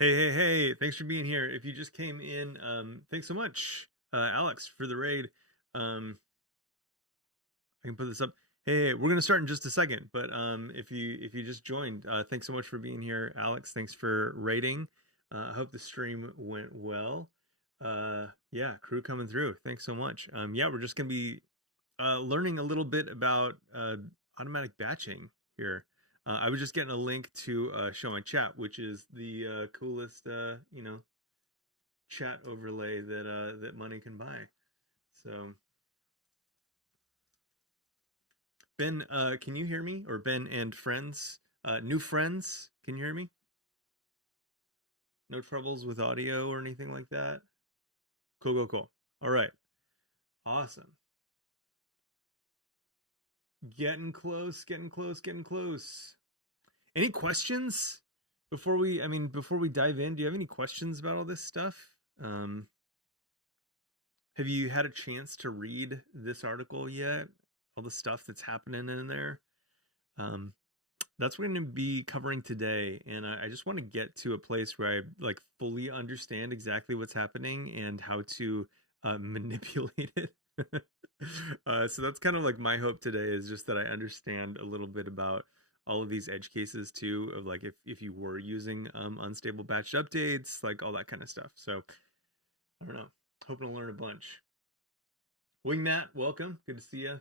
Hey. Thanks for being here. If you just came in, thanks so much, Alex, for the raid. I can put this up. Hey, we're gonna start in just a second, but if you just joined, thanks so much for being here, Alex. Thanks for raiding. I hope the stream went well. Yeah, crew coming through. Thanks so much. Yeah, we're just gonna be learning a little bit about automatic batching here. I was just getting a link to show my chat, which is the coolest, chat overlay that money can buy. So, Ben, can you hear me? Or Ben and friends, new friends, can you hear me? No troubles with audio or anything like that? Cool. All right, awesome. Getting close. Any questions before we dive in? Do you have any questions about all this stuff? Um, have you had a chance to read this article yet? All the stuff that's happening in there. Um, that's what we're going to be covering today, and I just want to get to a place where I like fully understand exactly what's happening and how to manipulate it. So that's kind of like my hope today, is just that I understand a little bit about all of these edge cases too, of like if you were using unstable batched updates, like all that kind of stuff. So I don't know, hoping to learn a bunch. Wingnat, welcome, good to see you.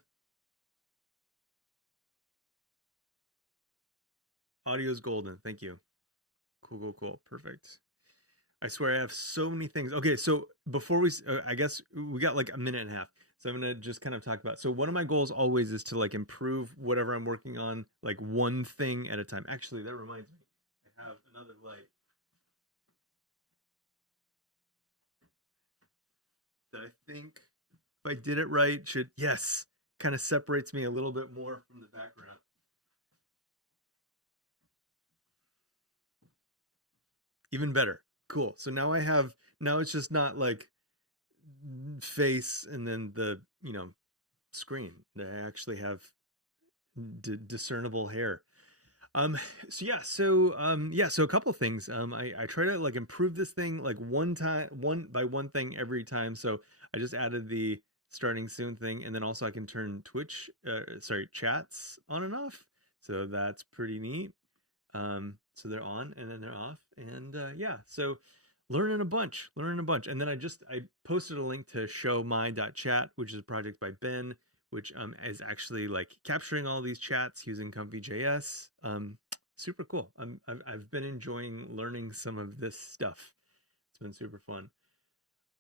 Audio's golden, thank you. Cool, perfect. I swear I have so many things. Okay, so before I guess we got like a minute and a half. So I'm gonna just kind of talk about. So one of my goals always is to like improve whatever I'm working on, like one thing at a time. Actually, that reminds me, I have another light that I think, if I did it right, should, yes, kind of separates me a little bit more from the background. Even better. Cool. So now it's just not like face and then the screen. I actually have discernible hair. Um, so a couple things. I try to like improve this thing like one thing every time. So I just added the starting soon thing, and then also I can turn Twitch, chats on and off. So that's pretty neat. So they're on and then they're off, and yeah. So learning a bunch, and then I posted a link to show my.chat, which is a project by Ben, which is actually like capturing all these chats using Comfy.js. Super cool. I've been enjoying learning some of this stuff. It's been super fun.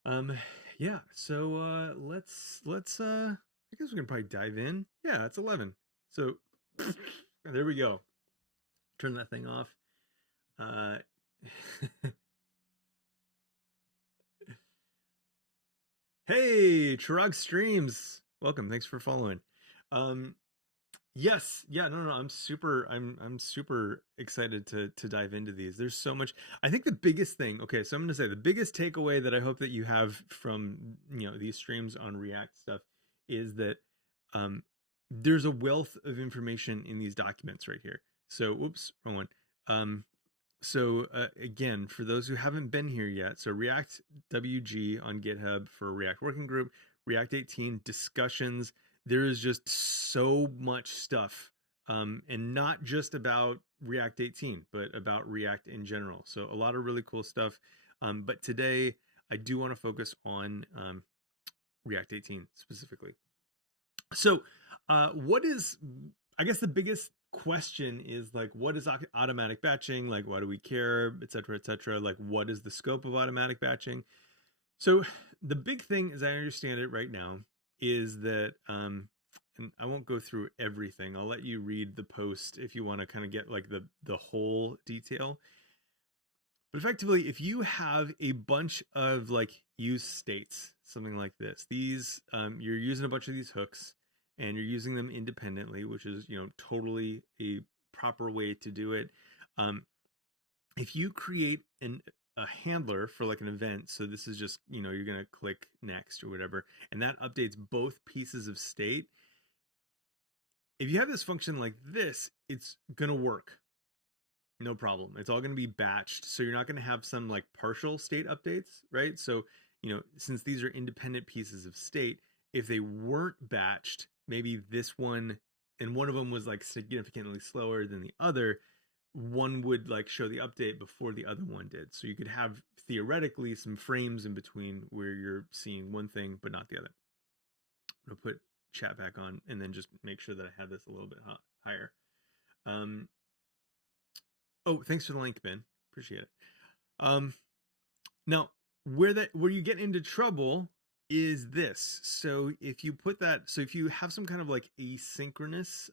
Um, yeah. So let's I guess we can probably dive in. Yeah, it's 11. So there we go. Turn that thing off. Uh, hey, Chirag Streams. Welcome. Thanks for following. Um, yes, yeah, no, I'm super excited to dive into these. There's so much. I think the biggest thing, okay, so I'm gonna say the biggest takeaway that I hope that you have from these streams on React stuff is that um there's a wealth of information in these documents right here. So, oops, wrong one. Again, for those who haven't been here yet, so React WG on GitHub for React Working Group, React 18 discussions. There is just so much stuff, and not just about React 18, but about React in general. So a lot of really cool stuff. But today I do want to focus on React 18 specifically. So, what is, I guess, the biggest question is like, what is automatic batching? Like, why do we care, etc., etc.? Like, what is the scope of automatic batching? So, the big thing, as I understand it right now, is that, and I won't go through everything. I'll let you read the post if you want to kind of get like the whole detail. But effectively, if you have a bunch of like use states, something like this, these you're using a bunch of these hooks and you're using them independently, which is totally a proper way to do it. If you create a handler for like an event, so this is just you're gonna click next or whatever, and that updates both pieces of state. If you have this function like this, it's gonna work. No problem. It's all going to be batched. So you're not going to have some like partial state updates, right? So, since these are independent pieces of state, if they weren't batched, maybe this one and one of them was like significantly slower than the other, one would like show the update before the other one did. So you could have theoretically some frames in between where you're seeing one thing but not the other. I'm going to put chat back on and then just make sure that I have this a little bit higher. Um, oh, thanks for the link, Ben. Appreciate it. Now, where you get into trouble is this. So if you have some kind of like asynchronous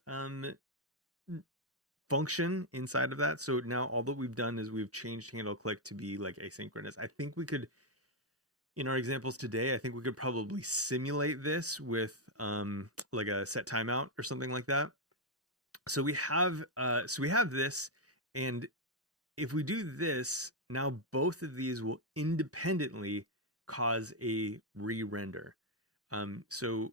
function inside of that. So now all that we've done is we've changed handle click to be like asynchronous. I think we could, in our examples today, I think we could probably simulate this with like a set timeout or something like that. So we have this, and if we do this, now both of these will independently cause a re-render. So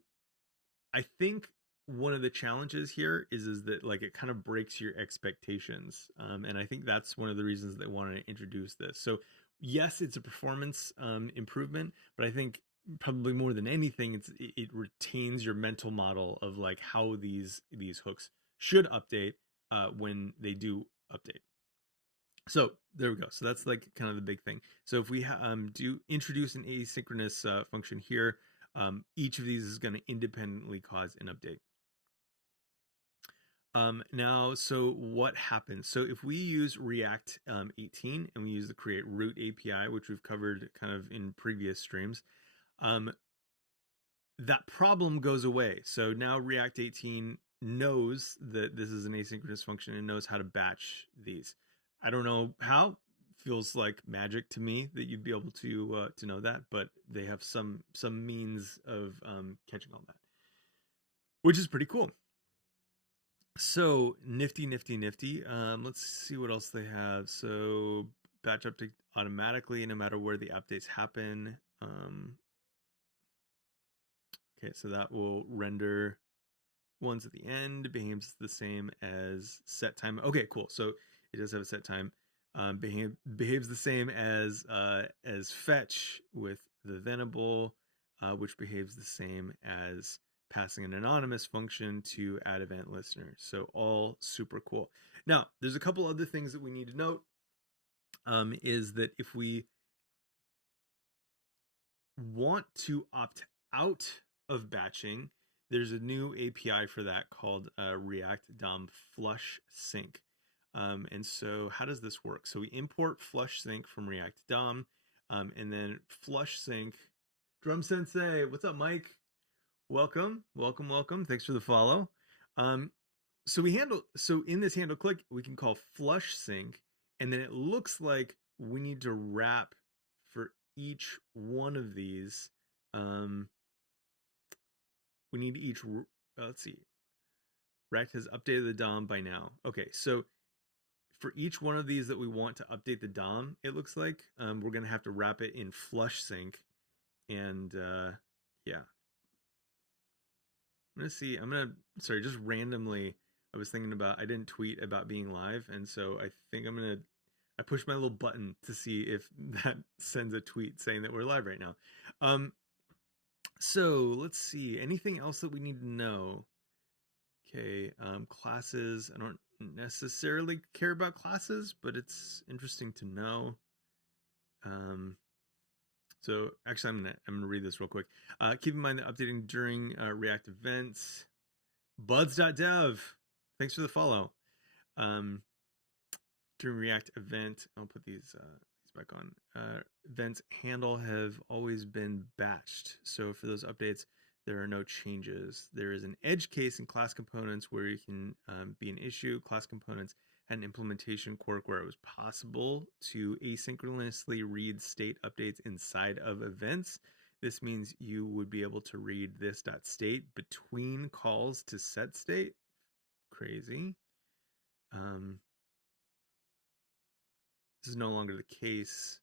I think one of the challenges here is that like it kind of breaks your expectations, and I think that's one of the reasons they wanted to introduce this. So yes, it's a performance improvement, but I think probably more than anything, it retains your mental model of like how these hooks should update when they do update. So there we go. So that's like kind of the big thing. So if we do introduce an asynchronous function here, each of these is going to independently cause an update. Now, so what happens? So if we use React 18 and we use the create root API, which we've covered kind of in previous streams, that problem goes away. So now React 18 knows that this is an asynchronous function and knows how to batch these. I don't know how. Feels like magic to me that you'd be able to know that, but they have some means of catching all that, which is pretty cool. So nifty. Let's see what else they have. So batch update automatically no matter where the updates happen. Okay, so that will render ones at the end. Behaves the same as set time. Okay, cool. So it does have a set time. Behaves the same as fetch with the Venable, which behaves the same as passing an anonymous function to add event listener. So all super cool. Now, there's a couple other things that we need to note. Is that if we want to opt out of batching, there's a new API for that called React DOM Flush Sync. And so how does this work? So we import Flush Sync from React DOM, and then Flush Sync. Drum Sensei, what's up, Mike? Welcome. Thanks for the follow. So in this handle click, we can call Flush Sync, and then it looks like we need to wrap for each one of these. We need each, let's see. React has updated the DOM by now. Okay, so for each one of these that we want to update the DOM, it looks like we're going to have to wrap it in Flush Sync. And yeah. Sorry, just randomly, I was thinking about, I didn't tweet about being live. And so I think I pushed my little button to see if that sends a tweet saying that we're live right now. So let's see, anything else that we need to know? Okay, classes, I don't necessarily care about classes, but it's interesting to know. So actually, I'm gonna read this real quick. Keep in mind that updating during React events. Buds.dev, thanks for the follow. During React event, I'll put these back on. Events handle have always been batched. So for those updates, there are no changes. There is an edge case in class components where you can be an issue. Class components had an implementation quirk where it was possible to asynchronously read state updates inside of events. This means you would be able to read this.state between calls to set state. Crazy. This is no longer the case.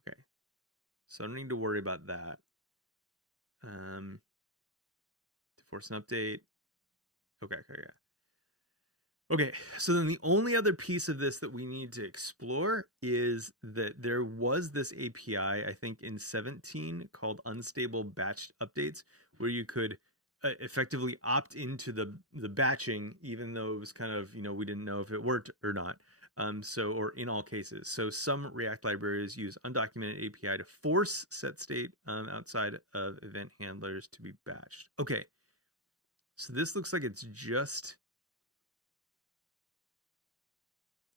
Okay. So I don't need to worry about that. To force an update. Okay. Okay, so then the only other piece of this that we need to explore is that there was this API, I think in 17, called unstable batched updates, where you could effectively opt into the batching, even though it was kind of, we didn't know if it worked or not. Or in all cases. So some React libraries use undocumented API to force set state outside of event handlers to be batched. Okay, so this looks like it's just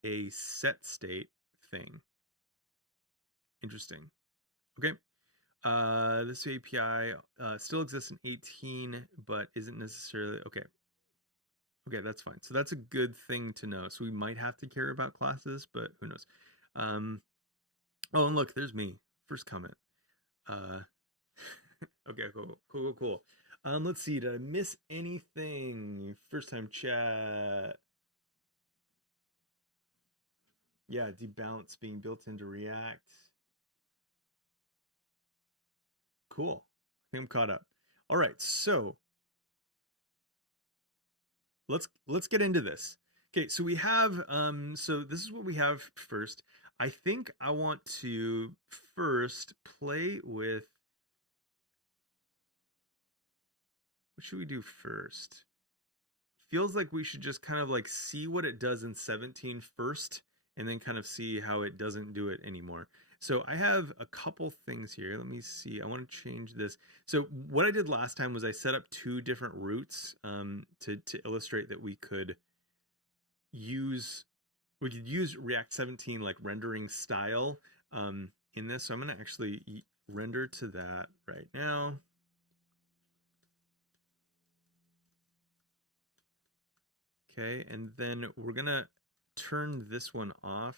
a set state thing. Interesting. Okay. This API still exists in 18, but isn't necessarily okay. Okay, that's fine. So that's a good thing to know. So we might have to care about classes, but who knows? Oh, and look, there's me. First comment. Okay, cool. Let's see. Did I miss anything? First time chat. Yeah, debounce being built into React. Cool. I think I'm caught up. All right, so let's get into this. Okay, so we have so this is what we have first. I think I want to first play with, what should we do first? Feels like we should just kind of like see what it does in 17 first, and then kind of see how it doesn't do it anymore. So I have a couple things here. Let me see. I want to change this. So what I did last time was I set up two different routes to illustrate that we could use React 17 like rendering style in this. So I'm going to actually render to that right now. Okay, and then we're going to turn this one off.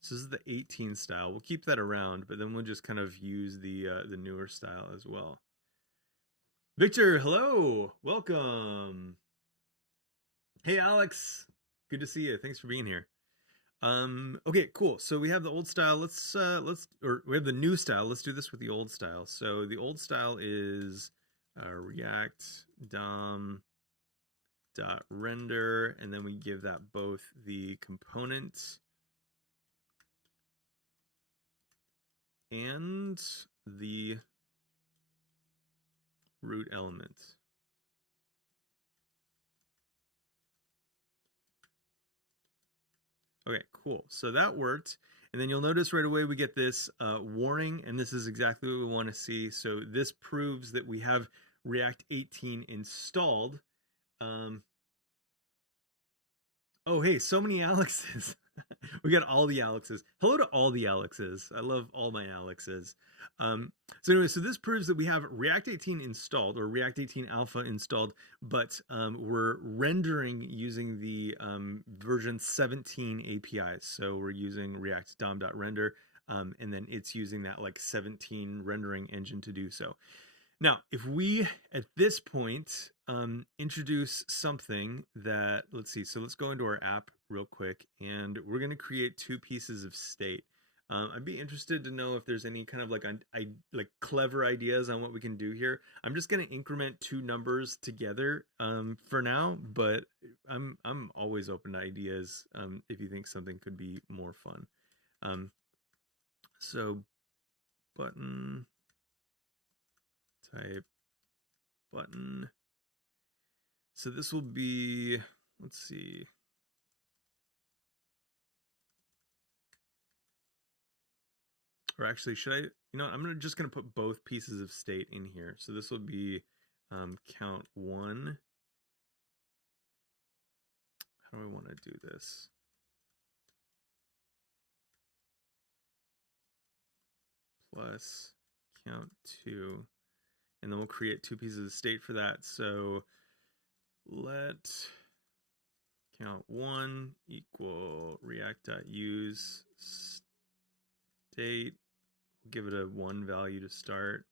So this is the 18 style. We'll keep that around, but then we'll just kind of use the newer style as well. Victor, hello, welcome. Hey, Alex, good to see you. Thanks for being here. Okay, cool. So we have the old style. Or we have the new style. Let's do this with the old style. So the old style is React DOM dot render, and then we give that both the component and the root element. Okay, cool. So that worked. And then you'll notice right away we get this warning, and this is exactly what we want to see. So this proves that we have React 18 installed. Oh, hey, so many Alexes. We got all the Alexes. Hello to all the Alexes. I love all my Alexes. So anyway, so this proves that we have React 18 installed, or React 18 Alpha installed, but we're rendering using the version 17 APIs. So we're using React DOM.render, and then it's using that like 17 rendering engine to do so. Now, if we, at this point, introduce something that, let's see, so let's go into our app real quick, and we're going to create two pieces of state. I'd be interested to know if there's any kind of like clever ideas on what we can do here. I'm just going to increment two numbers together for now, but I'm always open to ideas if you think something could be more fun. So button type button. So this will be, let's see. Or actually, should I, I'm just going to put both pieces of state in here. So this will be count one. How do I want to do this? Plus count two. And then we'll create two pieces of state for that. So let count one equal react.use state. We'll give it a 1 value to start.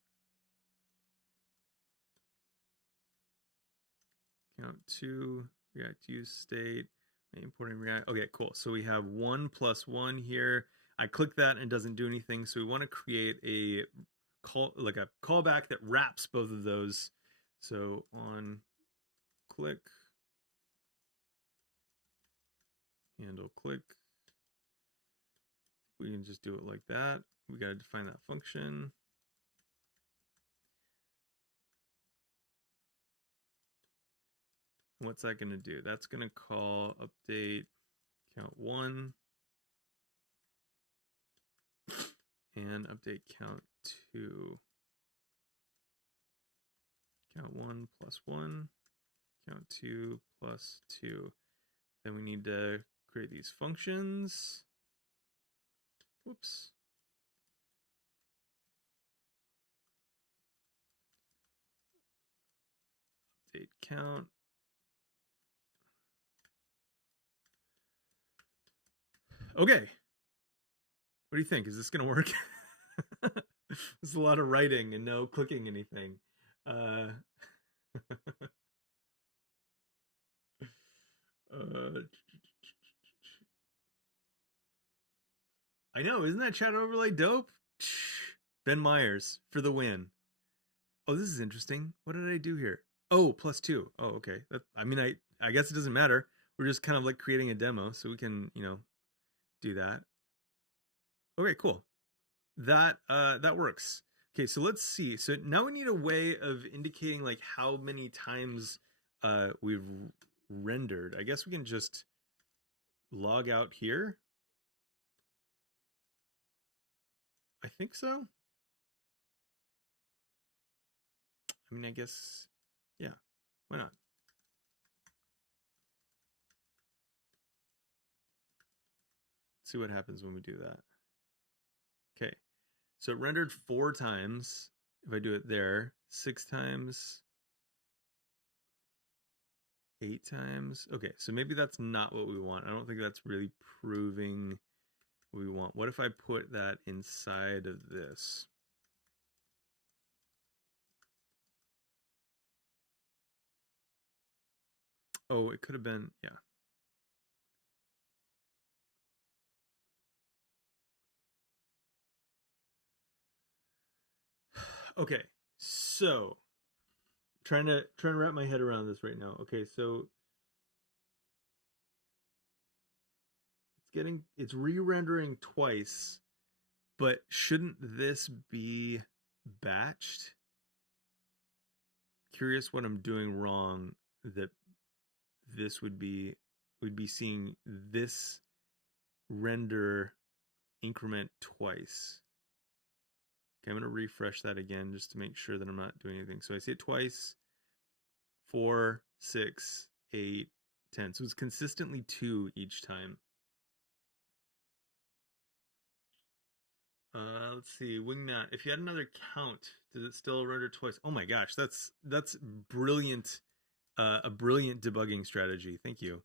Count two, React use state, importing React. Okay, cool. So we have 1 plus 1 here. I click that and it doesn't do anything. So we want to create a callback that wraps both of those. So on click, handle click. We can just do it like that. We got to define that function. What's that going to do? That's going to call update count 1 and update count 2. Count 1 plus 1, count 2 plus 2. Then we need to create these functions. Whoops. Update count. Okay. What do you think? Is this going to work? There's a lot of writing and no clicking anything. I know, isn't that chat overlay dope? Ben Myers for the win. Oh, this is interesting. What did I do here? Oh, +2. Oh, okay. I guess it doesn't matter. We're just kind of like creating a demo, so we can, do that. Okay, cool. That works. Okay, so let's see. So now we need a way of indicating like how many times we've rendered. I guess we can just log out here. I think so. I mean, I guess, yeah, why not? Let's see what happens when we do that. Okay, so it rendered 4 times. If I do it there, 6 times, 8 times. Okay, so maybe that's not what we want. I don't think that's really proving what we want. What if I put that inside of this? Oh, it could have been, yeah. Okay, so trying to wrap my head around this right now. Okay, so it's re-rendering twice, but shouldn't this be batched? Curious what I'm doing wrong that this we'd be seeing this render increment twice. Okay, I'm going to refresh that again just to make sure that I'm not doing anything. So I see it twice, 4, 6, 8, 10. So it's consistently 2 each time. Let's see, Wingnut. If you had another count, does it still render twice? Oh my gosh, that's brilliant. A brilliant debugging strategy. Thank you.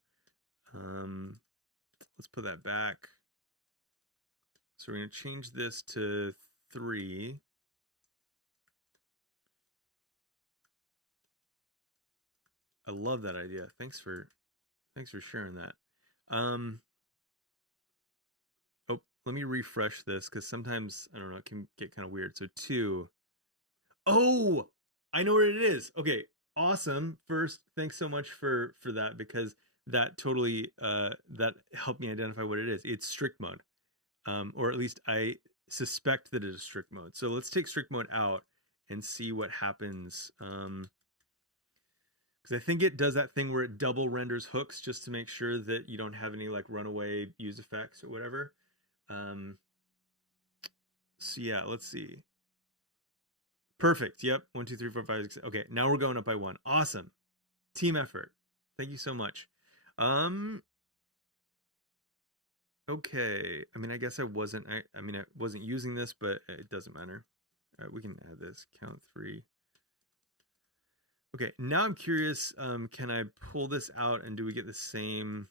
Let's put that back. So we're going to change this to 3. I love that idea. Thanks for sharing that. Oh, let me refresh this because sometimes, I don't know, it can get kind of weird. So 2. Oh, I know what it is. Okay, awesome. First, thanks so much for that because that totally that helped me identify what it is. It's strict mode, or at least I suspect that it is strict mode. So let's take strict mode out and see what happens. Because I think it does that thing where it double renders hooks just to make sure that you don't have any like runaway use effects or whatever. So yeah, let's see. Perfect. Yep. 1, 2, 3, 4, 5, 6. Okay, now we're going up by 1. Awesome. Team effort. Thank you so much. Okay. I mean, I guess I wasn't using this, but it doesn't matter. All right, we can add this. Count 3. Okay, now I'm curious, can I pull this out and do we get the same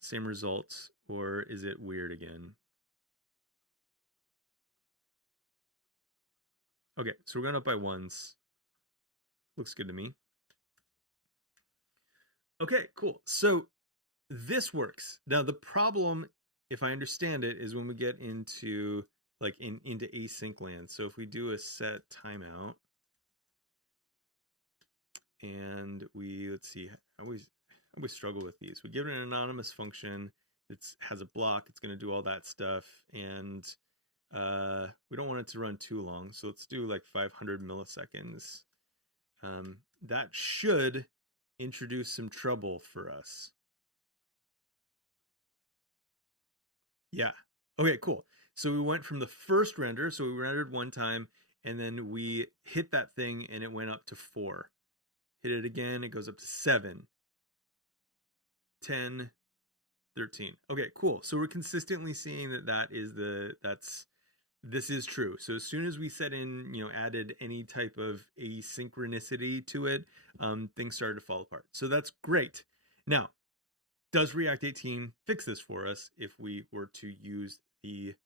same results, or is it weird again? Okay, so we're going up by 1s. Looks good to me. Okay, cool. So this works. Now the problem, if I understand it, is when we get into like into async land. So if we do a set timeout, and let's see, I always struggle with these. We give it an anonymous function. It has a block. It's going to do all that stuff, and we don't want it to run too long. So let's do like 500 milliseconds. That should introduce some trouble for us. Yeah. Okay, cool. So we went from the first render, so we rendered one time, and then we hit that thing and it went up to 4. Hit it again, it goes up to 7, 10, 13. Okay, cool. So we're consistently seeing this is true. So as soon as we set in, added any type of asynchronicity to it, things started to fall apart. So that's great. Now, does React 18 fix this for us if we were to use the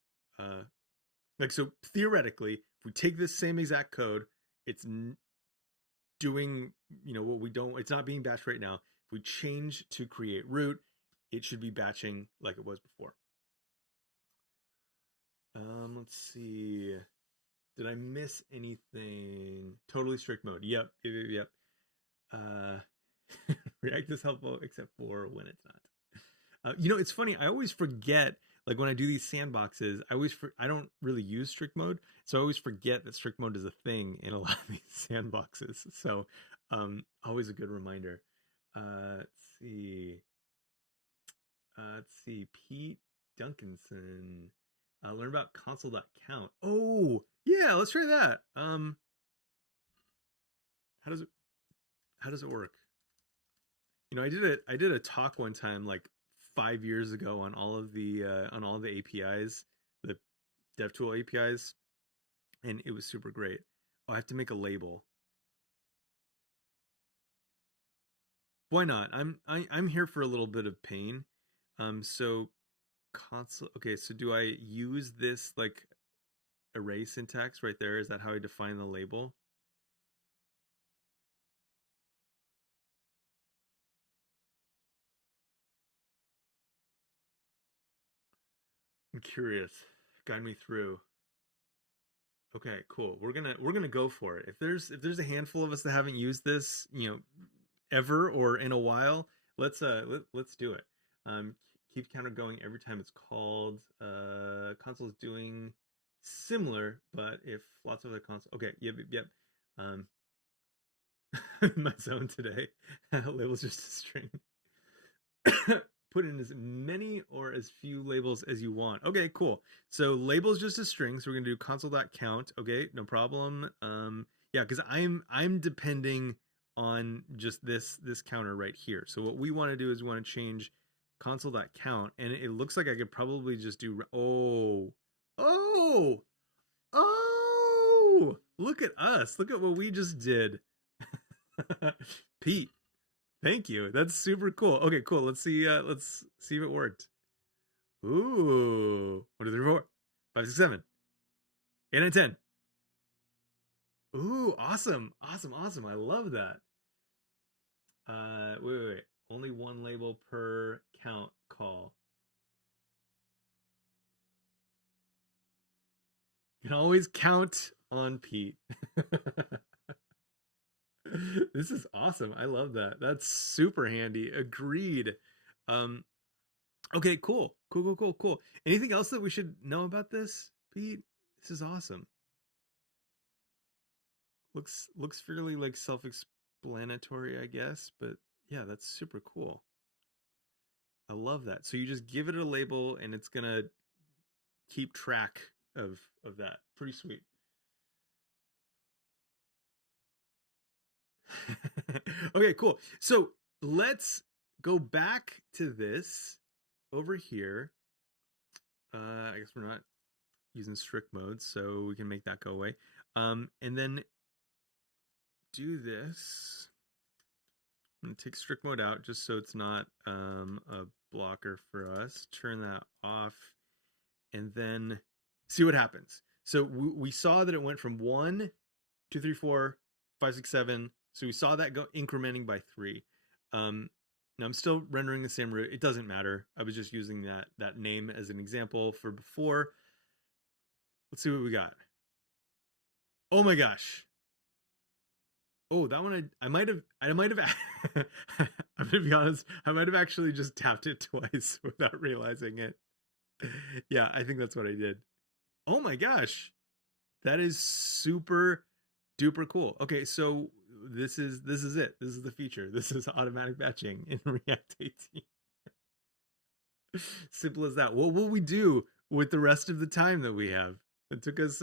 so theoretically, if we take this same exact code, it's doing what we don't. It's not being batched right now. If we change to create root, it should be batching like it was before. Let's see. Did I miss anything? Totally strict mode. Yep. React is helpful except for when it's not. It's funny. I always forget. Like when I do these sandboxes, I don't really use strict mode, so I always forget that strict mode is a thing in a lot of these sandboxes. So, always a good reminder. Let's see. Pete Duncanson. Learn about console.count. Oh, yeah, let's try that. How does it work? I did a talk one time like 5 years ago on all the APIs, the DevTool APIs, and it was super great. Oh, I have to make a label. Why not? I'm here for a little bit of pain. So console. Okay, so do I use this like array syntax right there? Is that how I define the label? I'm curious. Guide me through. Okay, cool. We're gonna go for it. If there's a handful of us that haven't used this, ever or in a while, let's do it. Um, keep counter going every time it's called. Console is doing similar, but if lots of other console. Okay, yep. Um, my zone today. Labels just a string. Put in as many or as few labels as you want. Okay, cool. So labels just a string. So we're gonna do console.count. Okay, no problem. Yeah, because I'm depending on just this counter right here. So what we want to do is we want to change console.count, and it looks like I could probably just do oh look at us. Look at what we just did. Pete, thank you. That's super cool. Okay, cool. Let's see if it worked. Ooh. 1, 2, 3, 4, 5, 6, 7, 8, 9, 10. Ooh, awesome. I love that. Wait. Only one label per count call. You can always count on Pete. This is awesome. I love that. That's super handy. Agreed. Um, okay, cool. Anything else that we should know about this, Pete? This is awesome. Looks fairly like self-explanatory, I guess, but yeah, that's super cool. I love that. So you just give it a label and it's gonna keep track of that. Pretty sweet. Okay, cool. So let's go back to this over here. I guess we're not using strict mode, so we can make that go away. And then do this. I'm gonna take strict mode out just so it's not a blocker for us. Turn that off, and then see what happens. So we saw that it went from 1, 2, 3, 4, 5, 6, 7. So we saw that go incrementing by 3. Now I'm still rendering the same root. It doesn't matter. I was just using that name as an example for before. Let's see what we got. Oh my gosh. Oh, that one I might have I'm gonna be honest, I might have actually just tapped it twice without realizing it. Yeah, I think that's what I did. Oh my gosh. That is super duper cool. Okay, so this is it. This is the feature. This is automatic batching in React 18. Simple as that. What will we do with the rest of the time that we have? It took us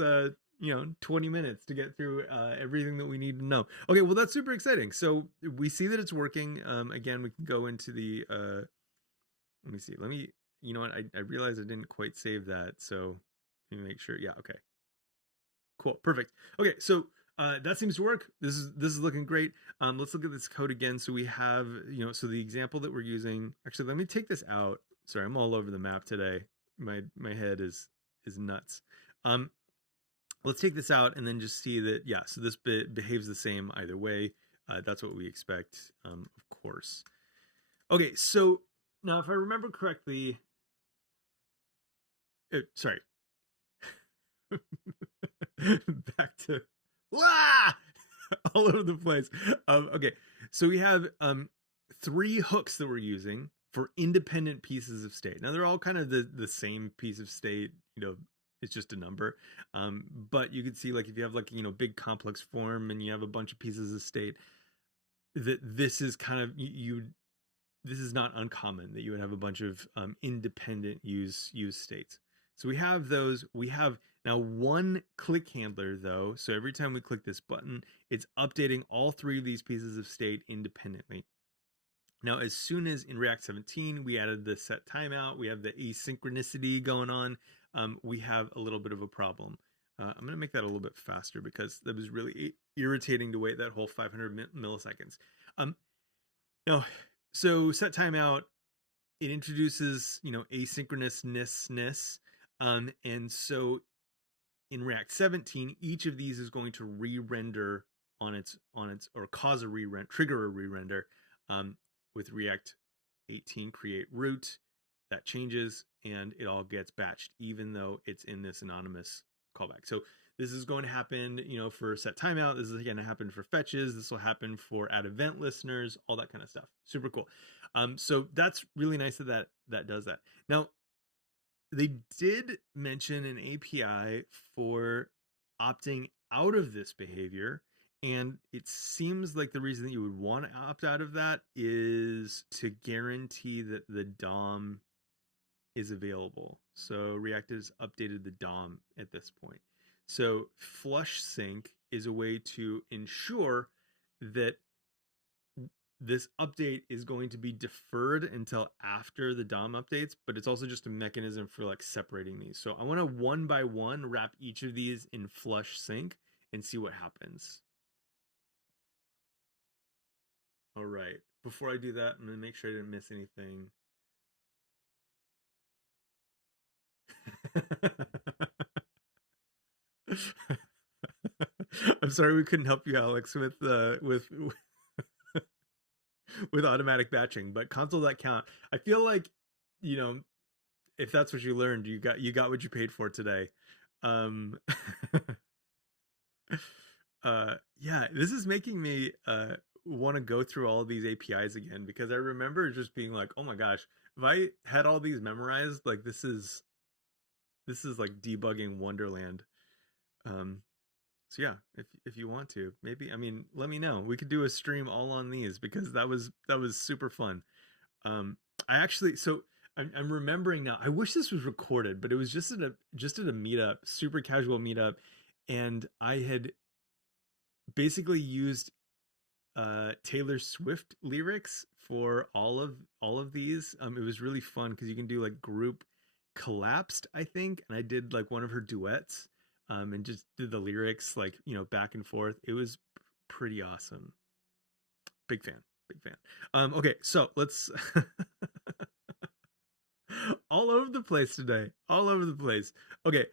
20 minutes to get through everything that we need to know. Okay, well that's super exciting. So we see that it's working. Again, we can go into the let me see. Let me you know what? I realized I didn't quite save that. So let me make sure. Yeah, okay. Cool. Perfect. Okay, so that seems to work. This is looking great. Let's look at this code again. So we have, so the example that we're using. Actually, let me take this out. Sorry, I'm all over the map today. My head is nuts. Um, let's take this out and then just see that. Yeah. So this bit behaves the same either way. That's what we expect, of course. Okay. So now, if I remember correctly, sorry. Back to ah! all over the place. Okay, so we have three hooks that we're using for independent pieces of state. Now they're all kind of the same piece of state. It's just a number. But you can see, like, if you have, like, big complex form and you have a bunch of pieces of state, that this is kind of this is not uncommon that you would have a bunch of independent use states. So we have those. We have now one click handler though. So every time we click this button, it's updating all three of these pieces of state independently. Now, as soon as in React 17, we added the set timeout, we have the asynchronicity going on, we have a little bit of a problem. I'm going to make that a little bit faster because that was really irritating to wait that whole 500 milliseconds. Now, so set timeout, it introduces, asynchronousness. And so in React 17, each of these is going to re-render on its or cause a re-render, trigger a re-render. With React 18 create root, that changes and it all gets batched, even though it's in this anonymous callback. So this is going to happen, for set timeout. This is going to happen for fetches. This will happen for add event listeners, all that kind of stuff. Super cool. So that's really nice that does that. Now, they did mention an API for opting out of this behavior. And it seems like the reason that you would want to opt out of that is to guarantee that the DOM is available. So React has updated the DOM at this point. So flush sync is a way to ensure that this update is going to be deferred until after the DOM updates, but it's also just a mechanism for, like, separating these. So I want to one by one wrap each of these in flush sync and see what happens. All right. Before I do that, I'm going to make sure I didn't miss anything. I'm sorry we couldn't help you, Alex, with automatic batching, but console.count. I feel like, if that's what you learned, you got what you paid for today. Yeah, this is making me want to go through all of these APIs again, because I remember just being like, oh my gosh, if I had all these memorized, like, this is like debugging Wonderland. So yeah, if you want to, maybe, I mean, let me know. We could do a stream all on these, because that was super fun. I actually, so I'm remembering now. I wish this was recorded, but it was just at a meetup, super casual meetup, and I had basically used Taylor Swift lyrics for all of these. It was really fun because you can do, like, group collapsed, I think, and I did, like, one of her duets, and just did the lyrics, like, back and forth. It was pretty awesome. Big fan. Okay, so let's all over the place today. All over the place. Okay,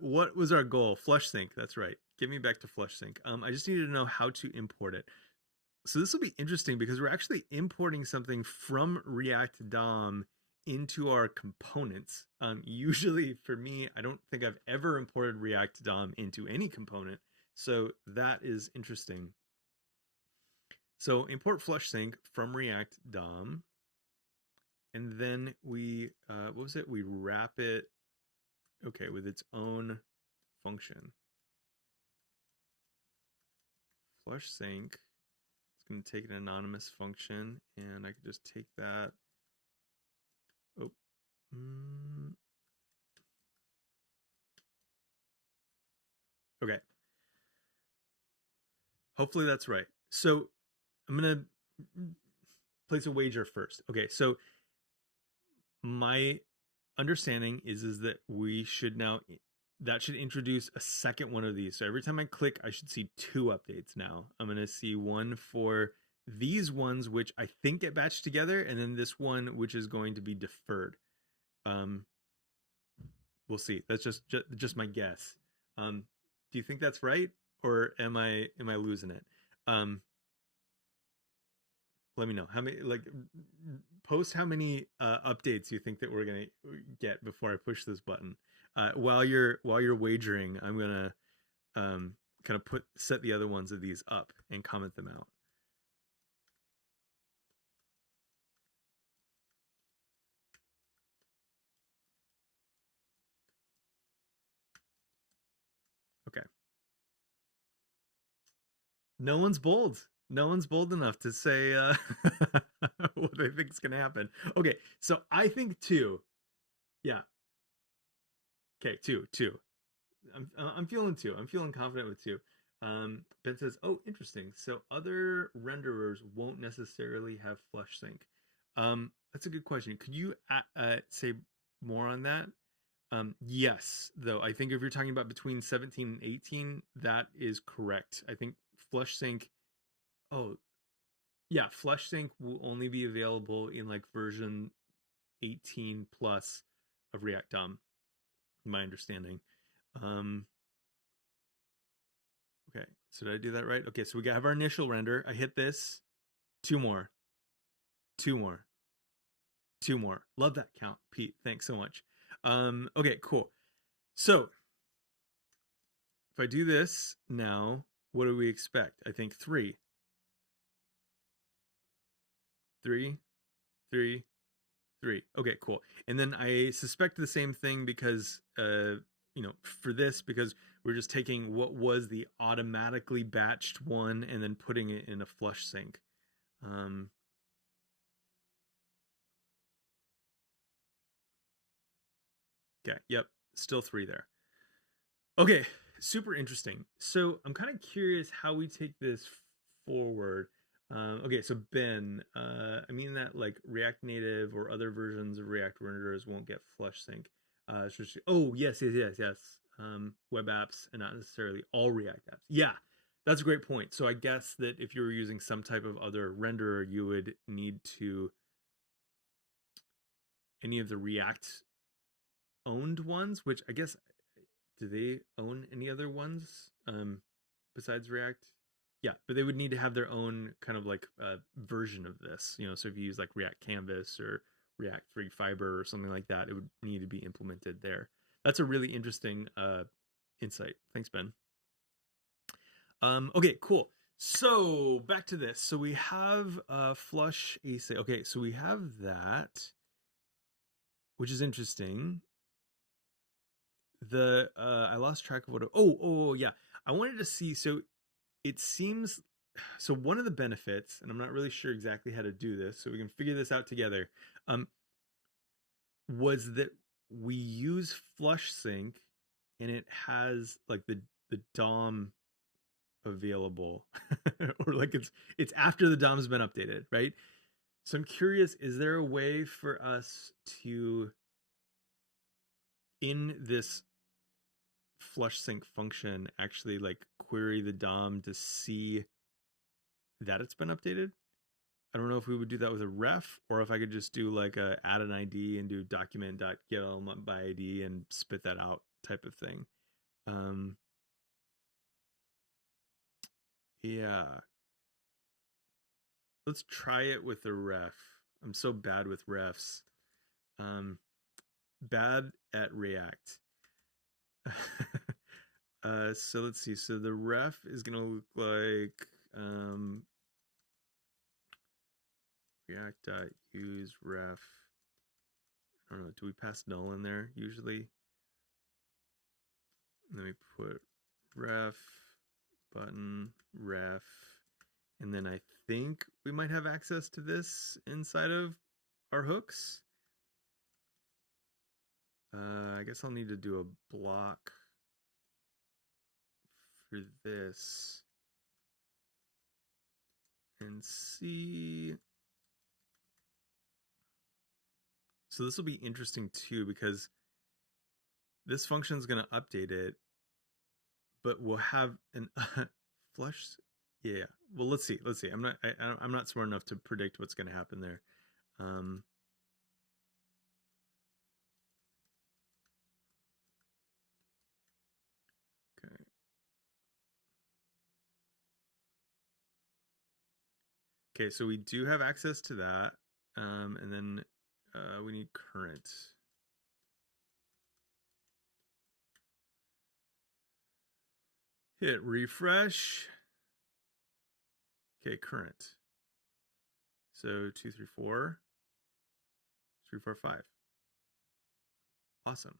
what was our goal? Flush sync. That's right. Get me back to flush sync. I just needed to know how to import it. So this will be interesting because we're actually importing something from React DOM into our components. Usually for me, I don't think I've ever imported React DOM into any component. So that is interesting. So import flush sync from React DOM, and then we what was it? We wrap it, okay, with its own function. Flush sync. It's going to take an anonymous function, and I could just take that. Oh. Okay. Hopefully that's right. So I'm going to place a wager first. Okay, so my understanding is that we should now, that should introduce a second one of these. So every time I click, I should see 2 updates now. I'm going to see one for these ones, which I think get batched together, and then this one, which is going to be deferred. We'll see. That's just my guess. Do you think that's right, or am I losing it? Let me know how many, like, post how many updates you think that we're gonna get before I push this button. While you're wagering, I'm gonna kind of set the other ones of these up and comment them out. Okay. No one's bold. No one's bold enough to say what they think is gonna happen. Okay, so I think 2. Yeah. Okay, 2. I'm feeling 2. I'm feeling confident with 2. Ben says, "Oh, interesting. So other renderers won't necessarily have flush sync." That's a good question. Could you say more on that? Yes, though I think if you're talking about between 17 and 18, that is correct. I think flush sync. Oh, yeah, flush sync will only be available in like version 18 plus of React DOM. My understanding. Okay, so did I do that right? Okay, so we have our initial render. I hit this. 2 more. 2 more. 2 more. Love that count, Pete. Thanks so much. Okay, cool. So if I do this now, what do we expect? I think 3. 3, 3, 3. Okay, cool. And then I suspect the same thing because for this, because we're just taking what was the automatically batched one and then putting it in a flush sync. Okay, yep, still 3 there. Okay, super interesting. So I'm kind of curious how we take this forward. Okay, so Ben, I mean that like React Native or other versions of React renderers won't get flush sync. Oh, yes. Web apps and not necessarily all React apps. Yeah, that's a great point. So I guess that if you were using some type of other renderer, you would need to any of the React owned ones, which I guess, do they own any other ones besides React? Yeah, but they would need to have their own kind of like version of this. So if you use like React Canvas or React 3 Fiber or something like that, it would need to be implemented there. That's a really interesting insight. Thanks, Ben. Okay, cool. So back to this. So we have flush async. Okay, so we have that, which is interesting. I lost track of what. Oh, yeah. I wanted to see. So it seems, so one of the benefits, and I'm not really sure exactly how to do this, so we can figure this out together, was that we use flush sync and it has like the DOM available or like it's after the DOM's been updated, right? So I'm curious, is there a way for us to, in this flush sync function, actually like query the DOM to see that it's been updated? I don't know if we would do that with a ref or if I could just do like a add an ID and do document.get by ID and spit that out type of thing. Yeah. Let's try it with a ref. I'm so bad with refs. Bad at React. So let's see. So the ref is going to look like React.use ref. I don't know, do we pass null in there usually? Let me put ref button ref, and then I think we might have access to this inside of our hooks. I guess I'll need to do a block for this and see. So this will be interesting too, because this function is going to update it, but we'll have an flush. Yeah. Well, let's see. Let's see. I'm not smart enough to predict what's going to happen there. Okay. Okay, so we do have access to that. And then we need current. Hit refresh. Okay, current. So 2, 3, 4, 3, 4, 5. Awesome.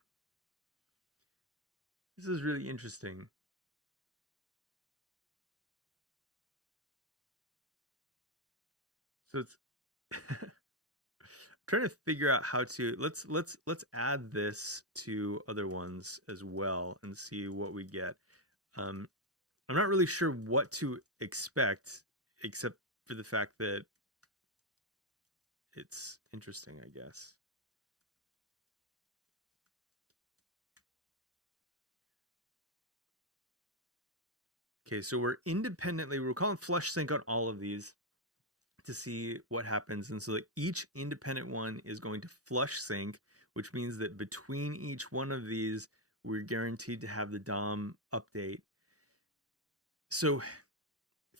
This is really interesting. So it's I'm trying to figure out how to let's add this to other ones as well and see what we get. I'm not really sure what to expect, except for the fact that it's interesting, I guess. Okay, so we're calling flush sync on all of these to see what happens. And so that each independent one is going to flush sync, which means that between each one of these, we're guaranteed to have the DOM update. So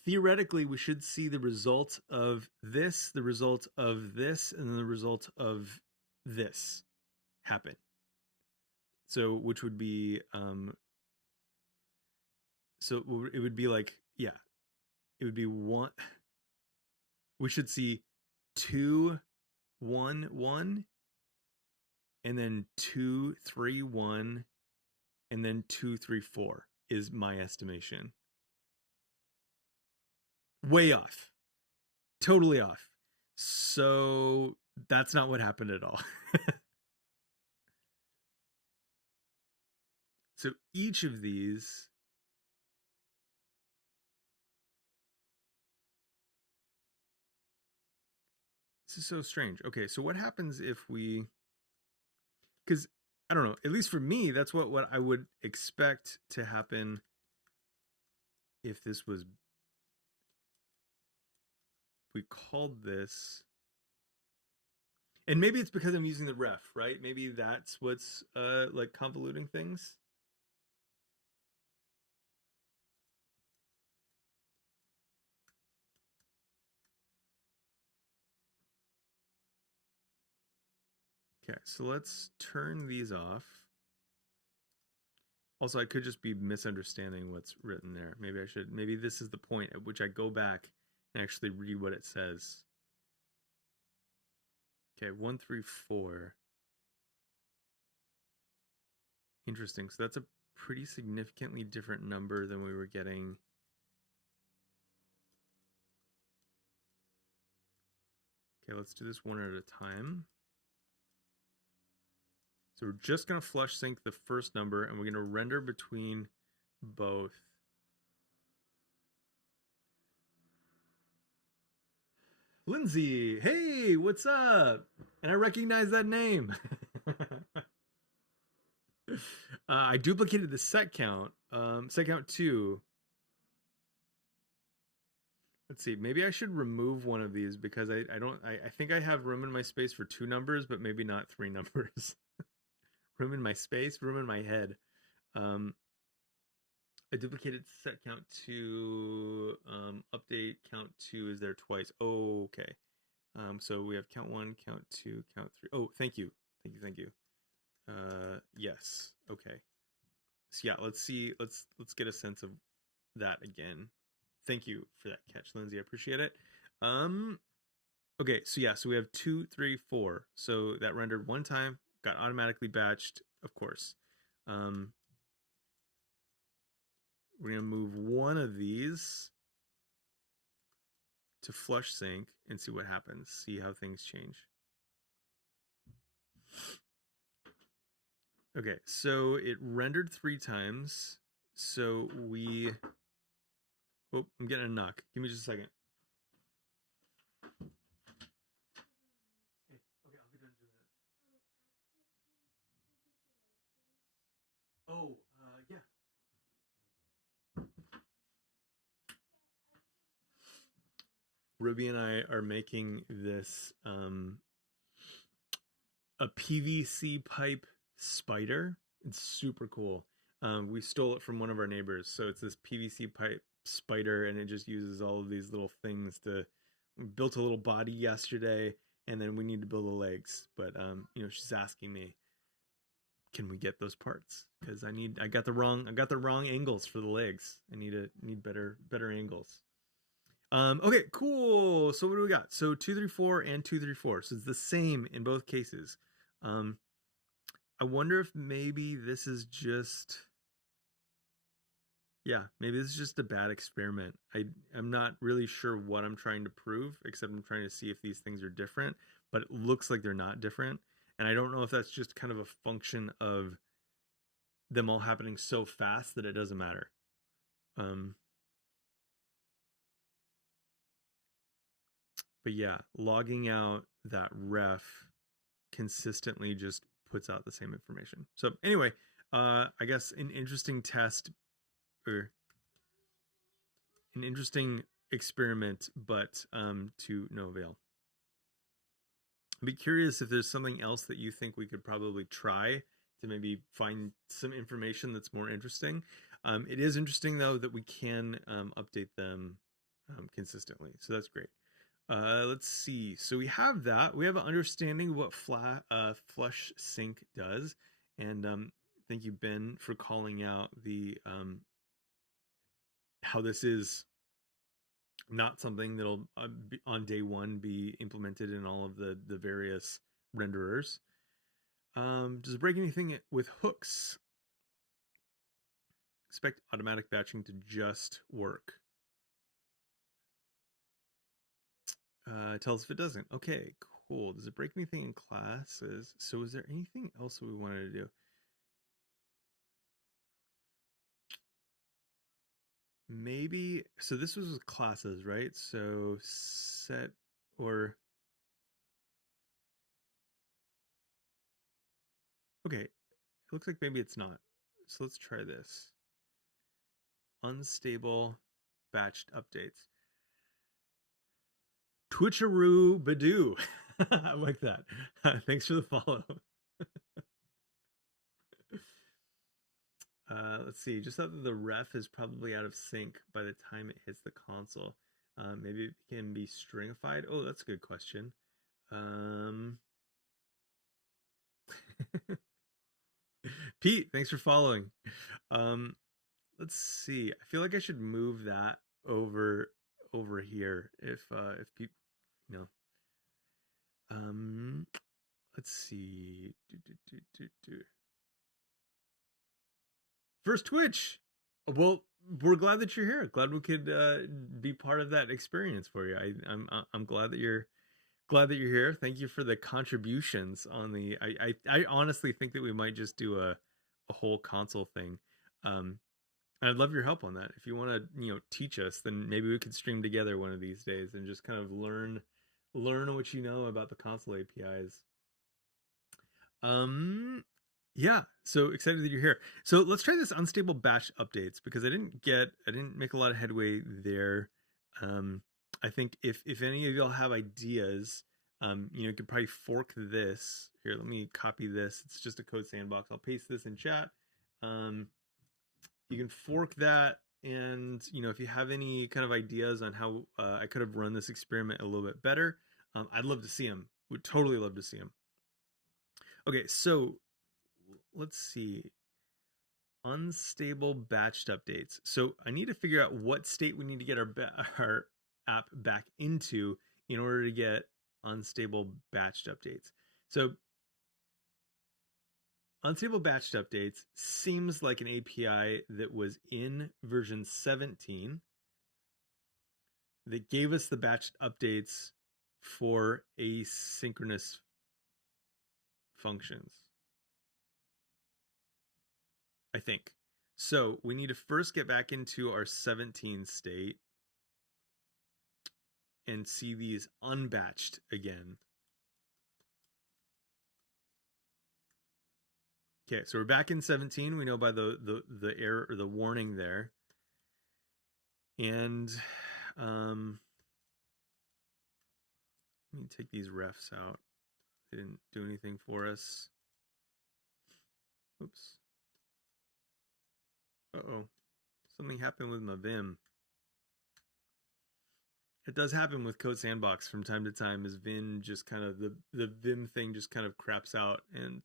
theoretically, we should see the result of this, the result of this, and then the result of this happen. So which would be, so it would be like, yeah, it would be one. We should see 2, 1, 1, and then 2, 3, 1, and then 2, 3, 4 is my estimation. Way off. Totally off. So that's not what happened at all. So each of these, this is so strange. Okay, so what happens if we, because I don't know, at least for me, that's what I would expect to happen if this was, we called this, and maybe it's because I'm using the ref, right? Maybe that's what's like convoluting things. Okay, so let's turn these off. Also, I could just be misunderstanding what's written there. Maybe this is the point at which I go back and actually read what it says. Okay, 1, 3, 4. Interesting. So that's a pretty significantly different number than we were getting. Okay, let's do this one at a time. So we're just going to flush sync the first number, and we're going to render between both. Lindsay, hey, what's up? And I recognize that name. I duplicated the set count 2. Let's see, maybe I should remove one of these because I think I have room in my space for 2 numbers, but maybe not 3 numbers. Room in my space, room in my head. I duplicated set count 2, update count 2 is there twice. Oh, okay. So we have count 1, count 2, count 3. Oh, thank you. Thank you. Yes. Okay. So yeah, let's see. Let's get a sense of that again. Thank you for that catch, Lindsay. I appreciate it. Okay, so yeah, so we have 2, 3, 4. So that rendered one time, got automatically batched, of course. We're gonna move one of these to flush sync and see what happens. See how things change. Okay, so it rendered 3 times. So we. Oh, I'm getting a knock. Give me just a second. Hey, okay, I'll be done in 2 minutes. Oh, yeah. Ruby and I are making this a PVC pipe spider. It's super cool. We stole it from one of our neighbors, so it's this PVC pipe spider, and it just uses all of these little things to. We built a little body yesterday, and then we need to build the legs. But she's asking me, can we get those parts? Because I got the wrong angles for the legs. I need better angles. Okay, cool. So what do we got? So 234 and 234. So it's the same in both cases. I wonder if maybe this is just maybe this is just a bad experiment. I'm not really sure what I'm trying to prove, except I'm trying to see if these things are different, but it looks like they're not different. And I don't know if that's just kind of a function of them all happening so fast that it doesn't matter. But yeah, logging out that ref consistently just puts out the same information. So anyway, I guess an interesting test or an interesting experiment, but to no avail. I'd be curious if there's something else that you think we could probably try to maybe find some information that's more interesting. It is interesting though that we can update them consistently, so that's great. Let's see. So we have that. We have an understanding of what flush sync does, and thank you, Ben, for calling out the how this is not something that'll on day one be implemented in all of the various renderers. Does it break anything with hooks? Expect automatic batching to just work. Tell us if it doesn't. Okay, cool. Does it break anything in classes? So is there anything else that we wanted to do? Maybe, so this was with classes, right? So set or, okay, it looks like maybe it's not. So let's try this. Unstable batched updates. Twitcheroo Badoo. I like that. Thanks for the follow. Let's see. Just thought that the ref is probably out of sync by the time it hits the console. Maybe it can be stringified. Oh, that's a good question. Pete, thanks for following. Let's see. I feel like I should move that over here if people, you know. Let's see. First Twitch. Well, we're glad that you're here. Glad we could be part of that experience for you. I'm glad that you're here. Thank you for the contributions on the. I honestly think that we might just do a whole console thing. And I'd love your help on that. If you want to, teach us, then maybe we could stream together one of these days and just kind of learn what you know about the console APIs. Yeah, so excited that you're here. So let's try this unstable batch updates because I didn't make a lot of headway there. I think if any of y'all have ideas, you could probably fork this. Here, let me copy this. It's just a code sandbox. I'll paste this in chat. You can fork that, and if you have any kind of ideas on how I could have run this experiment a little bit better, I'd love to see them. Would totally love to see them. Okay, so let's see. Unstable batched updates. So I need to figure out what state we need to get our app back into in order to get unstable batched updates. So unstable batched updates seems like an API that was in version 17 that gave us the batched updates for asynchronous functions. I think. So we need to first get back into our 17 state and see these unbatched again. Okay, so we're back in 17. We know by the error or the warning there. And let me take these refs out. They didn't do anything for us. Oops. Uh-oh. Something happened with my Vim. It does happen with Code Sandbox from time to time, as Vim just kind of, the Vim thing just kind of craps out, and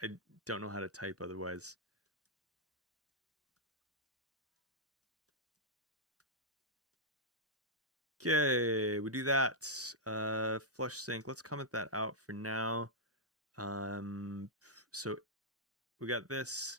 I don't know how to type otherwise. Okay, we do that. Flush sync. Let's comment that out for now. So we got this.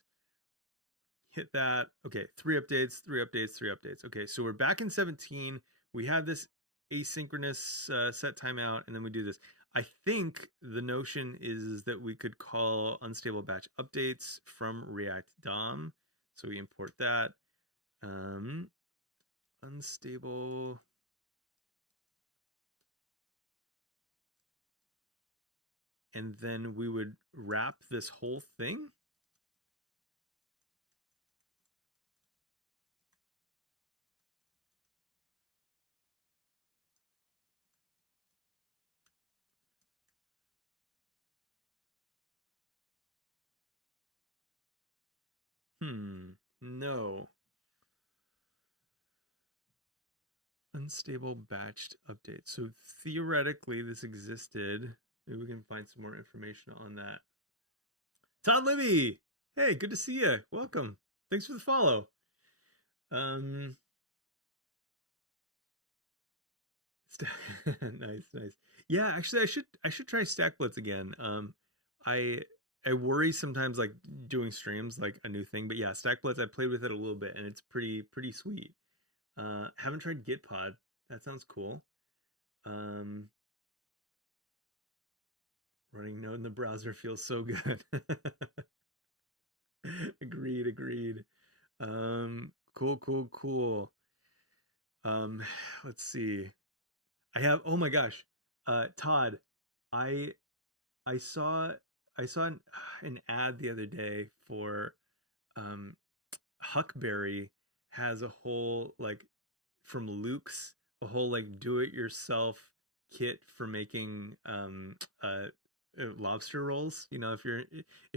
Hit that. Okay, 3 updates, 3 updates, 3 updates. Okay, so we're back in 17. We have this asynchronous set timeout, and then we do this. I think the notion is that we could call unstable batch updates from React DOM. So we import that. Unstable. And then we would wrap this whole thing. No. Unstable batched update. So theoretically, this existed. Maybe we can find some more information on that. Todd Libby! Hey, good to see you. Welcome. Thanks for the follow. Nice, nice. Yeah, actually, I should try StackBlitz again. I worry sometimes like doing streams like a new thing, but yeah, StackBlitz, I played with it a little bit and it's pretty sweet. Haven't tried Gitpod. That sounds cool. Running Node in the browser feels so good. Agreed. Cool. Let's see. I have, oh my gosh, Todd, I I saw an ad the other day for um Huckberry has a whole like from Luke's a whole like do it yourself kit for making lobster rolls. You know, if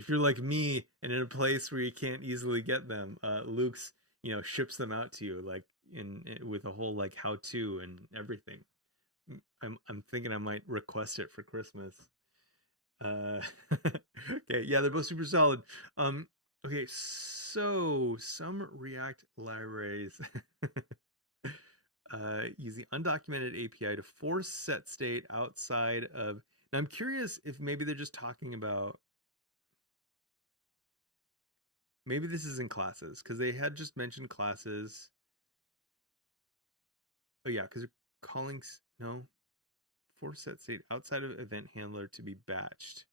you're like me and in a place where you can't easily get them, Luke's, you know, ships them out to you like in with a whole like how to and everything. I'm thinking I might request it for Christmas. Okay, yeah, they're both super solid. Okay, so some React libraries use the undocumented API to force set state outside of. Now, I'm curious if maybe they're just talking about. Maybe this is in classes because they had just mentioned classes. Oh yeah, because they're calling no force set state outside of event handler to be batched.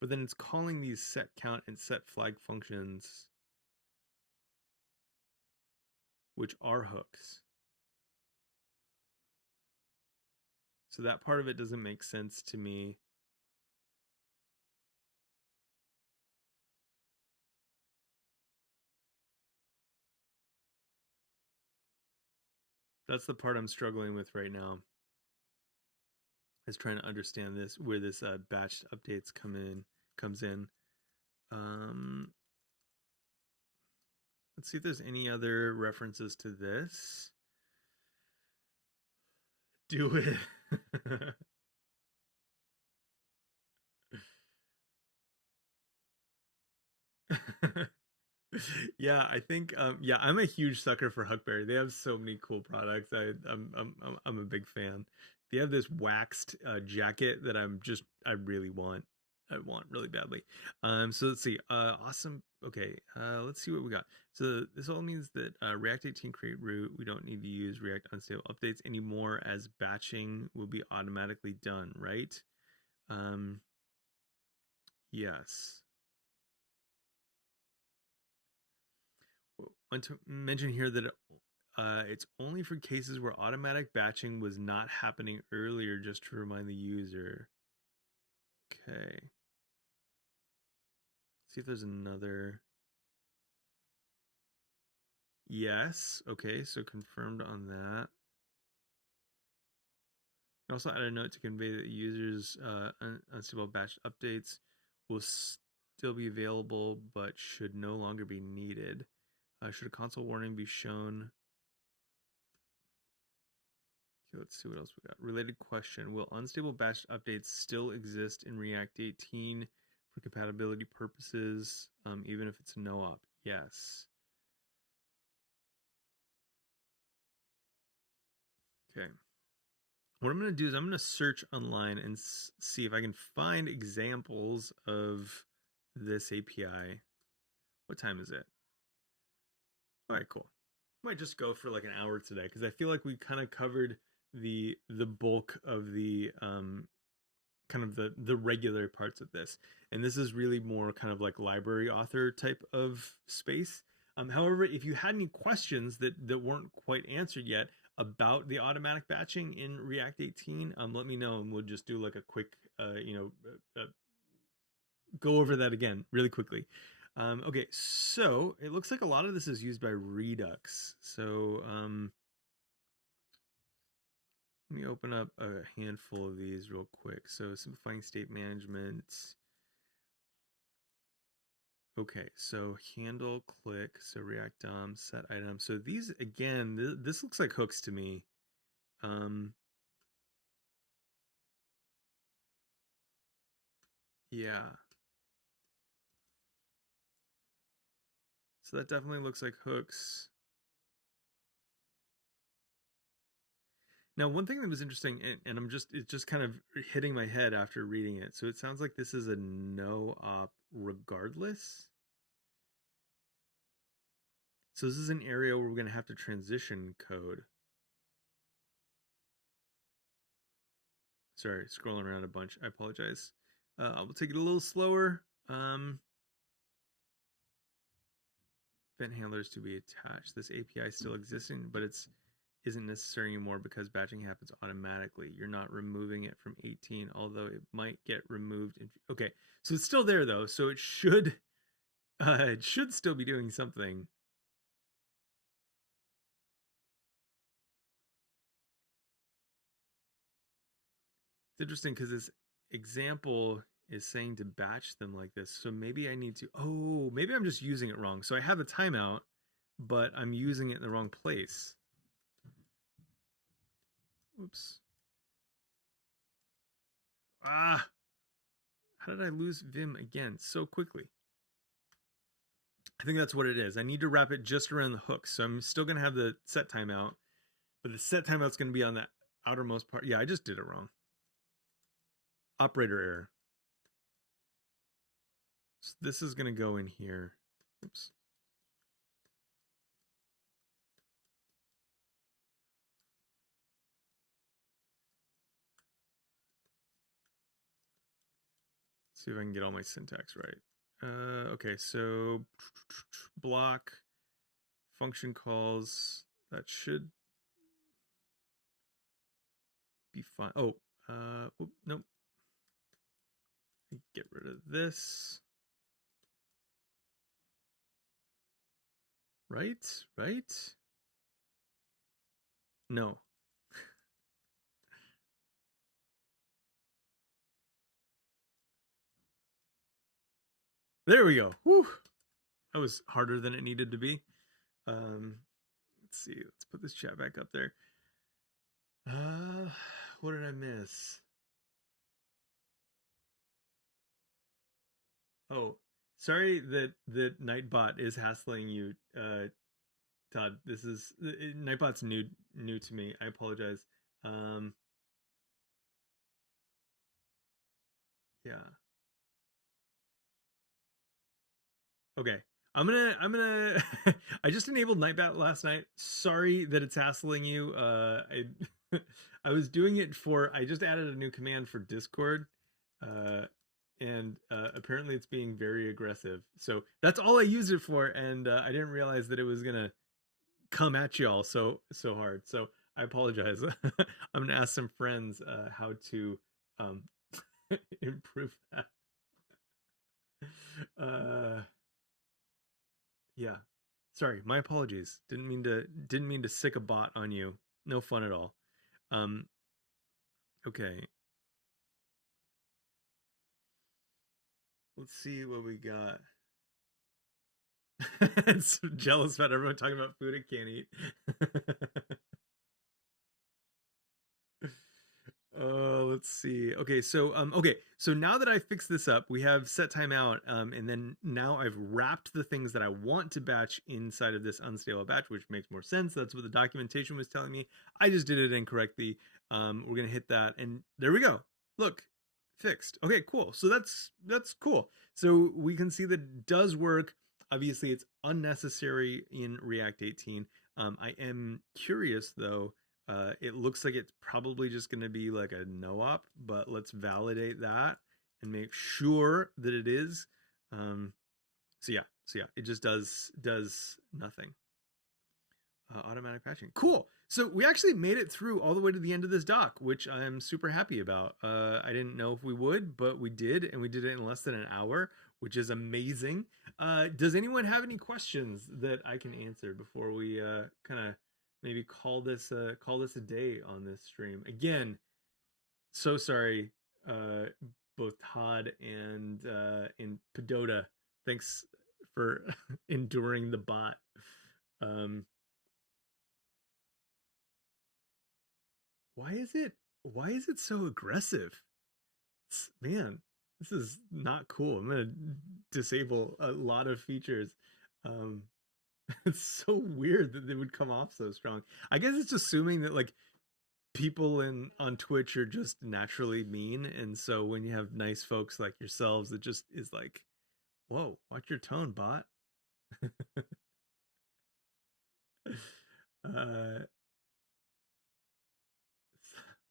But then it's calling these set count and set flag functions, which are hooks. So that part of it doesn't make sense to me. That's the part I'm struggling with right now. Is trying to understand this where this batched updates comes in. Let's see if there's any other references to this. Do it. Yeah, I think yeah, I'm a huge sucker for Huckberry. They have so many cool products. I'm a big fan. They have this waxed jacket that I really want. I want really badly. So let's see. Awesome. Okay. Let's see what we got. So this all means that React 18 create root. We don't need to use React unstable updates anymore, as batching will be automatically done, right? Um, yes. Want to mention here that it's only for cases where automatic batching was not happening earlier, just to remind the user. Okay. See if there's another. Yes. Okay, so confirmed on that. You also add a note to convey that users' unstable batch updates will still be available, but should no longer be needed. Should a console warning be shown? Okay, let's see what else we got. Related question. Will unstable batch updates still exist in React 18 for compatibility purposes, even if it's no op? Yes. Okay. What I'm going to do is I'm going to search online and see if I can find examples of this API. What time is it? All right, cool. Might just go for like an hour today because I feel like we kind of covered the bulk of the kind of the regular parts of this, and this is really more kind of like library author type of space. However, if you had any questions that weren't quite answered yet about the automatic batching in React 18, let me know and we'll just do like a quick go over that again really quickly. Okay, so it looks like a lot of this is used by Redux. So let me open up a handful of these real quick. So simplifying state management. Okay, so handle, click, so React DOM, set item. So these, again, this looks like hooks to me. Yeah. So that definitely looks like hooks. Now, one thing that was interesting, and it's just kind of hitting my head after reading it. So it sounds like this is a no op regardless. So this is an area where we're going to have to transition code. Sorry, scrolling around a bunch. I apologize. We'll take it a little slower. Event handlers to be attached. This API still existing, but it's isn't necessary anymore because batching happens automatically. You're not removing it from 18, although it might get removed. Okay, so it's still there though, so it should still be doing something. It's interesting because this example is saying to batch them like this. So maybe I need to, oh, maybe I'm just using it wrong. So I have a timeout, but I'm using it in the wrong place. Oops. Ah, how did I lose Vim again so quickly? I think that's what it is. I need to wrap it just around the hook. So I'm still going to have the set timeout, but the set timeout's going to be on that outermost part. Yeah, I just did it wrong. Operator error. So this is going to go in here. Oops. See if I can get all my syntax right. Okay, so block, function calls, that should be fine. Oh, nope. Get rid of this. Right? No. There we go. Whew. That was harder than it needed to be. Let's see. Let's put this chat back up there. What did I miss? Oh, sorry that Nightbot is hassling you, Todd. This is Nightbot's new to me. I apologize. Um, yeah. Okay. I'm gonna I just enabled Nightbot last night. Sorry that it's hassling you. I I was doing it for I just added a new command for Discord. Uh and apparently it's being very aggressive. So that's all I used it for, and I didn't realize that it was gonna come at y'all so hard. So I apologize. I'm gonna ask some friends how to um improve that. Uh Yeah. Sorry, my apologies. Didn't mean to sick a bot on you. No fun at all. Um okay. Let's see what we got. It's jealous about everyone talking about food it can't eat. Let's see. Okay, so now that I fixed this up, we have set timeout, and then now I've wrapped the things that I want to batch inside of this unstable batch, which makes more sense. That's what the documentation was telling me. I just did it incorrectly. We're gonna hit that, and there we go. Look, fixed. Okay, cool. So that's cool. So we can see that it does work. Obviously, it's unnecessary in React 18. I am curious though, it looks like it's probably just going to be like a no op, but let's validate that and make sure that it is. Um, so yeah, it just does nothing. Automatic patching, cool. So we actually made it through all the way to the end of this doc, which I'm super happy about. I didn't know if we would, but we did, and we did it in less than an hour, which is amazing. Does anyone have any questions that I can answer before we kind of maybe call this a day on this stream? Again, so sorry, uh, both Todd and Pedota. Thanks for enduring the bot. Um, why is it why is it so aggressive? Man, this is not cool. I'm gonna disable a lot of features. Um, it's so weird that they would come off so strong. I guess it's assuming that like people in on Twitch are just naturally mean, and so when you have nice folks like yourselves, it just is like, whoa, watch your tone, bot. uh,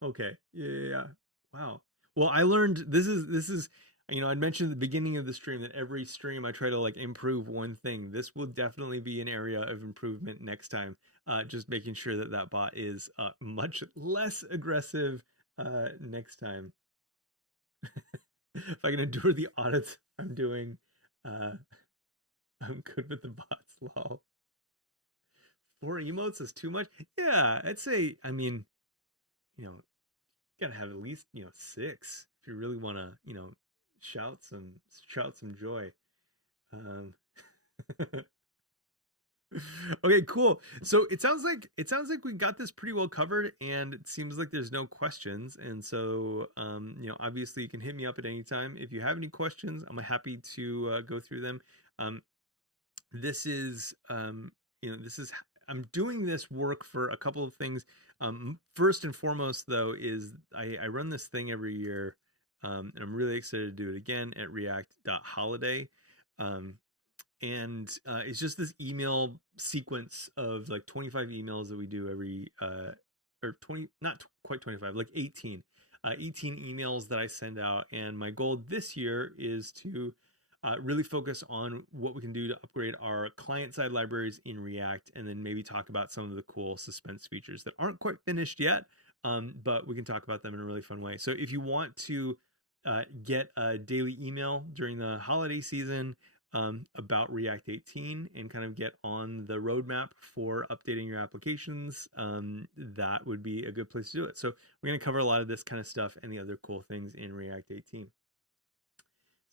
Okay. Yeah, yeah, yeah. Wow. Well, I learned this is I'd mentioned at the beginning of the stream that every stream I try to like improve one thing. This will definitely be an area of improvement next time. Just making sure that that bot is much less aggressive next time. If I can endure the audits I'm doing, uh, I'm good with the bots. Lol. 4 emotes is too much. Yeah, I'd say. I mean, you know, gotta have at least 6 if you really want to shout some shout some joy. um okay, cool. So it sounds like we got this pretty well covered, and it seems like there's no questions. And so obviously you can hit me up at any time if you have any questions. I'm happy to go through them. um this is this is I'm doing this work for a couple of things. First and foremost though is I run this thing every year, and I'm really excited to do it again at react.holiday. um, and it's just this email sequence of like 25 emails that we do every or 20, not quite 25, like 18 emails that I send out. And my goal this year is to really focus on what we can do to upgrade our client-side libraries in React, and then maybe talk about some of the cool suspense features that aren't quite finished yet, but we can talk about them in a really fun way. So if you want to get a daily email during the holiday season about React 18 and kind of get on the roadmap for updating your applications, that would be a good place to do it. So we're going to cover a lot of this kind of stuff and the other cool things in React 18.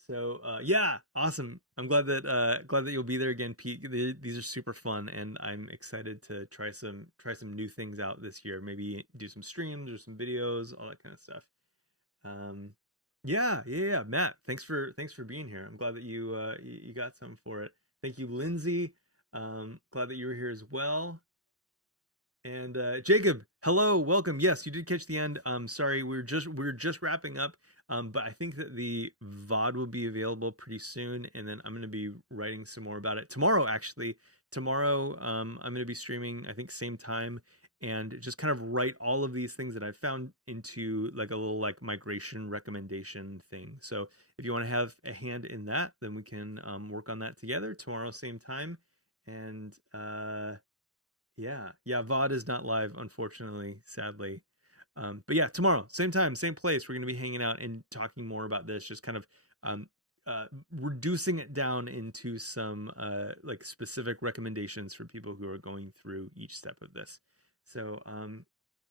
So yeah, awesome. I'm glad that you'll be there again, Pete. These are super fun, and I'm excited to try some new things out this year. Maybe do some streams or some videos, all that kind of stuff. Um, Yeah. Matt, thanks for being here. I'm glad that you got some for it. Thank you, Lindsay. Glad that you were here as well. And Jacob, hello, welcome. Yes, you did catch the end. Sorry, we're just wrapping up. But I think that the VOD will be available pretty soon, and then I'm going to be writing some more about it tomorrow. Actually, tomorrow I'm going to be streaming. I think same time, and just kind of write all of these things that I've found into like a little like migration recommendation thing. So if you want to have a hand in that, then we can work on that together tomorrow, same time. And yeah. VOD is not live, unfortunately, sadly. But yeah, tomorrow, same time, same place, we're going to be hanging out and talking more about this, just kind of um, reducing it down into some like specific recommendations for people who are going through each step of this. So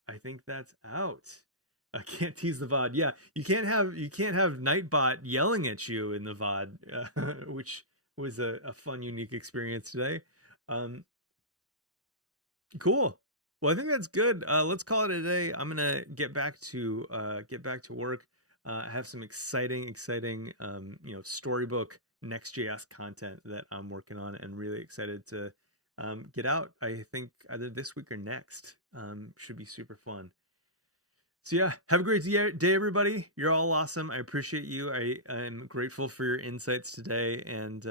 I think that's out. I can't tease the VOD. Yeah, you can't have Nightbot yelling at you in the VOD, which was a fun, unique experience today. Um, Cool. Well, I think that's good. Let's call it a day. I'm gonna get back to work. I have some exciting storybook Next.js content that I'm working on, and really excited to get out. I think either this week or next. Should be super fun. So yeah, have a great day, everybody. You're all awesome. I appreciate you. I'm grateful for your insights today, and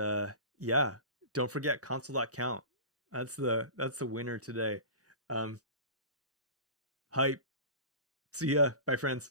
yeah, don't forget console.count. That's the winner today. Um, Hype. See ya. Bye, friends.